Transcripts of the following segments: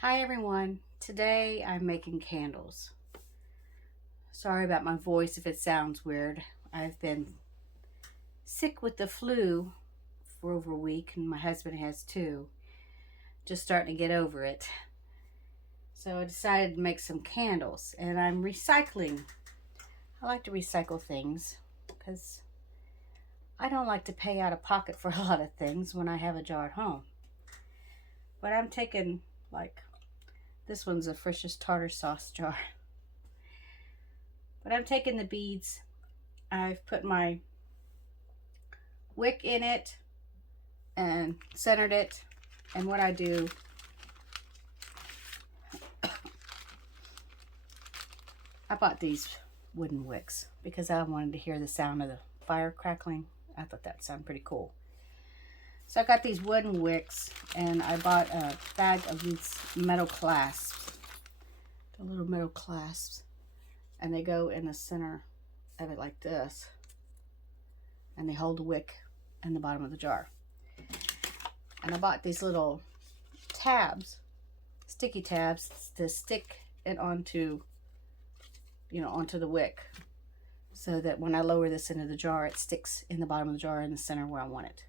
Hi everyone. Today I'm making candles. Sorry about my voice if it sounds weird. I've been sick with the flu for over a week and my husband has too. Just starting to get over it. So I decided to make some candles and I'm recycling. I like to recycle things because I don't like to pay out of pocket for a lot of things when I have a jar at home. But I'm taking like this one's a Frisch's tartar sauce jar. But I'm taking the beads. I've put my wick in it and centered it. And what I do, I bought these wooden wicks because I wanted to hear the sound of the fire crackling. I thought that sounded pretty cool. So I got these wooden wicks and I bought a bag of these metal clasps, the little metal clasps, and they go in the center of it like this, and they hold the wick in the bottom of the jar. And I bought these little tabs, sticky tabs, to stick it onto the wick, so that when I lower this into the jar, it sticks in the bottom of the jar in the center where I want it.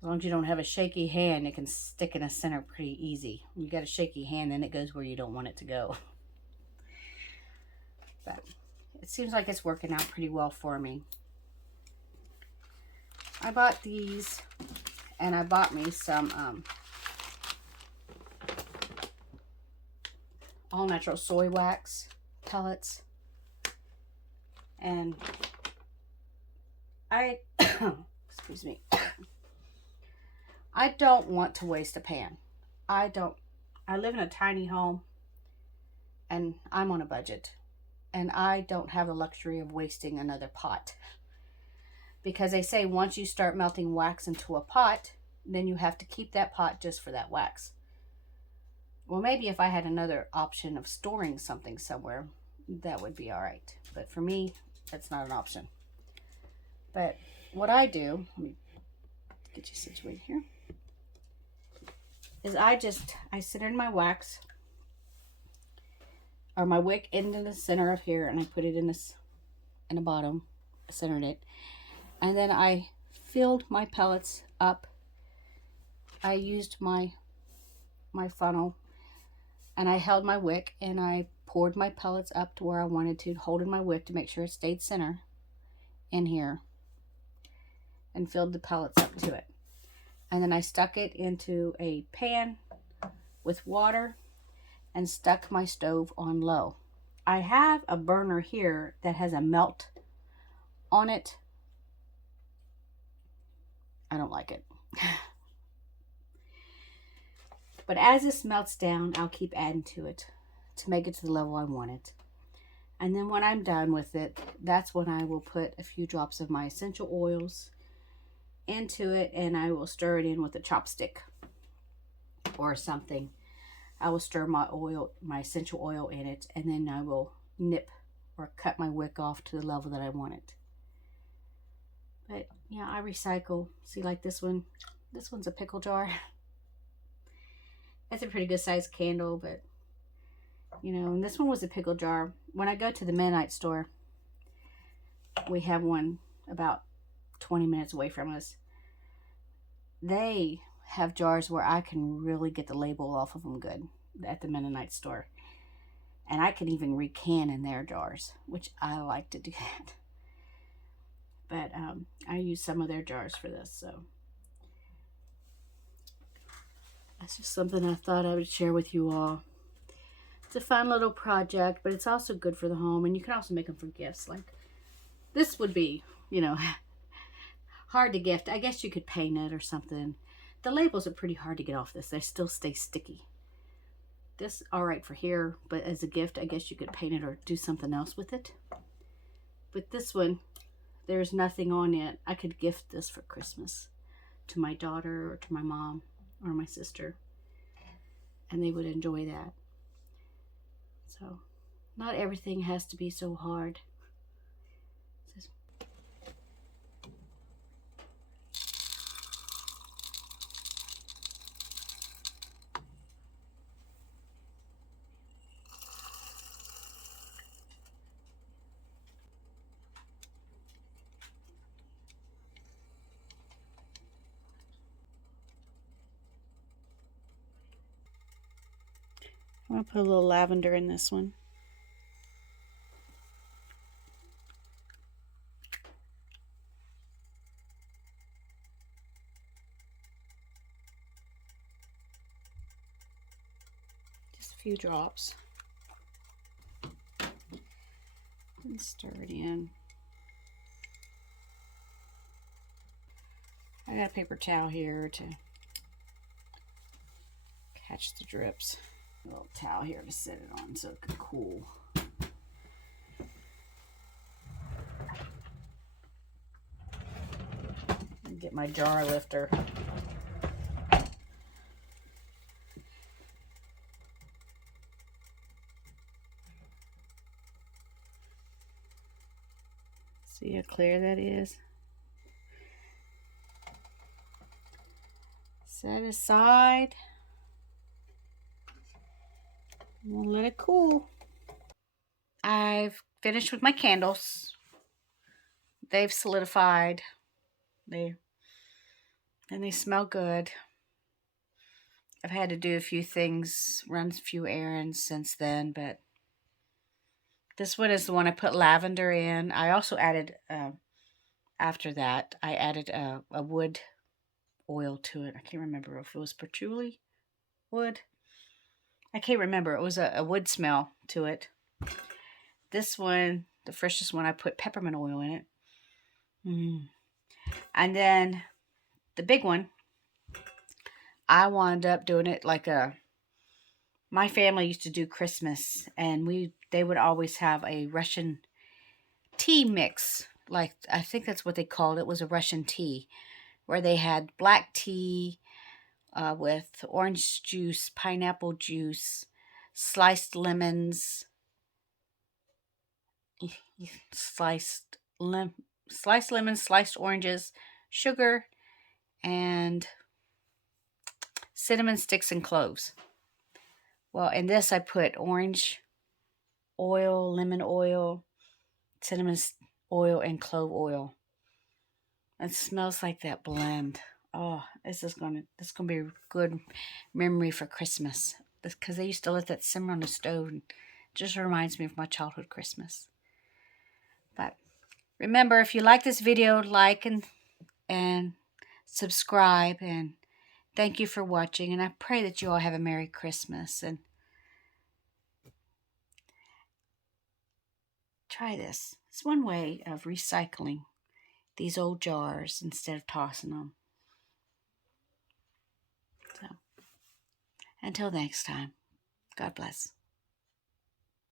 As long as you don't have a shaky hand, it can stick in the center pretty easy. When you got a shaky hand, then it goes where you don't want it to go. But it seems like it's working out pretty well for me. I bought these, and I bought me some all natural soy wax pellets. And I, excuse me, I don't want to waste a pan. I live in a tiny home and I'm on a budget. And I don't have the luxury of wasting another pot. Because they say once you start melting wax into a pot, then you have to keep that pot just for that wax. Well, maybe if I had another option of storing something somewhere, that would be all right. But for me, that's not an option. But what I do, let me get you situated here, is I centered my wax or my wick into the center of here, and I put it in the bottom, centered it, and then I filled my pellets up. I used my funnel, and I held my wick, and I poured my pellets up to where I wanted to, holding my wick to make sure it stayed center in here, and filled the pellets up to it. And then I stuck it into a pan with water and stuck my stove on low. I have a burner here that has a melt on it. I don't like it. But as this melts down, I'll keep adding to it to make it to the level I want it. And then when I'm done with it, that's when I will put a few drops of my essential oils into it, and I will stir it in with a chopstick or something. I will stir my essential oil in it, and then I will nip or cut my wick off to the level that I want it. But yeah, I recycle. See, like this one. This one's a pickle jar. It's a pretty good sized candle, but and this one was a pickle jar. When I go to the Mennonite store, we have one about 20 minutes away from us. They have jars where I can really get the label off of them good at the Mennonite store. And I can even recan in their jars, which I like to do that. But I use some of their jars for this, so that's just something I thought I would share with you all. It's a fun little project, but it's also good for the home, and you can also make them for gifts. Like this would be, hard to gift. I guess you could paint it or something. The labels are pretty hard to get off this. They still stay sticky. This all right for here, but as a gift, I guess you could paint it or do something else with it. But this one, there's nothing on it. I could gift this for Christmas to my daughter or to my mom or my sister, and they would enjoy that. So not everything has to be so hard. I'm going to put a little lavender in this one. Just a few drops. And stir it in. I got a paper towel here to catch the drips. A little towel here to set it on so it can cool. And get my jar lifter. See how clear that is? Set aside. We'll let it cool. I've finished with my candles. They've solidified. They smell good. I've had to do a few things, run a few errands since then, but this one is the one I put lavender in. I also added, after that, I added a wood oil to it. I can't remember if it was patchouli wood. I can't remember. It was a wood smell to it. This one, the freshest one, I put peppermint oil in it. And then the big one, I wound up doing it like my family used to do Christmas, and they would always have a Russian tea mix. Like, I think that's what they called it. It was a Russian tea, where they had black tea with orange juice, pineapple juice, sliced lemons, sliced lemons, sliced oranges, sugar, and cinnamon sticks and cloves. Well, in this I put orange oil, lemon oil, cinnamon oil, and clove oil. It smells like that blend. Oh, this is gonna be a good memory for Christmas, because they used to let that simmer on the stove, and it just reminds me of my childhood Christmas. But remember, if you like this video, like and subscribe, and thank you for watching, and I pray that you all have a Merry Christmas, and try this. It's one way of recycling these old jars instead of tossing them. So, until next time, God bless.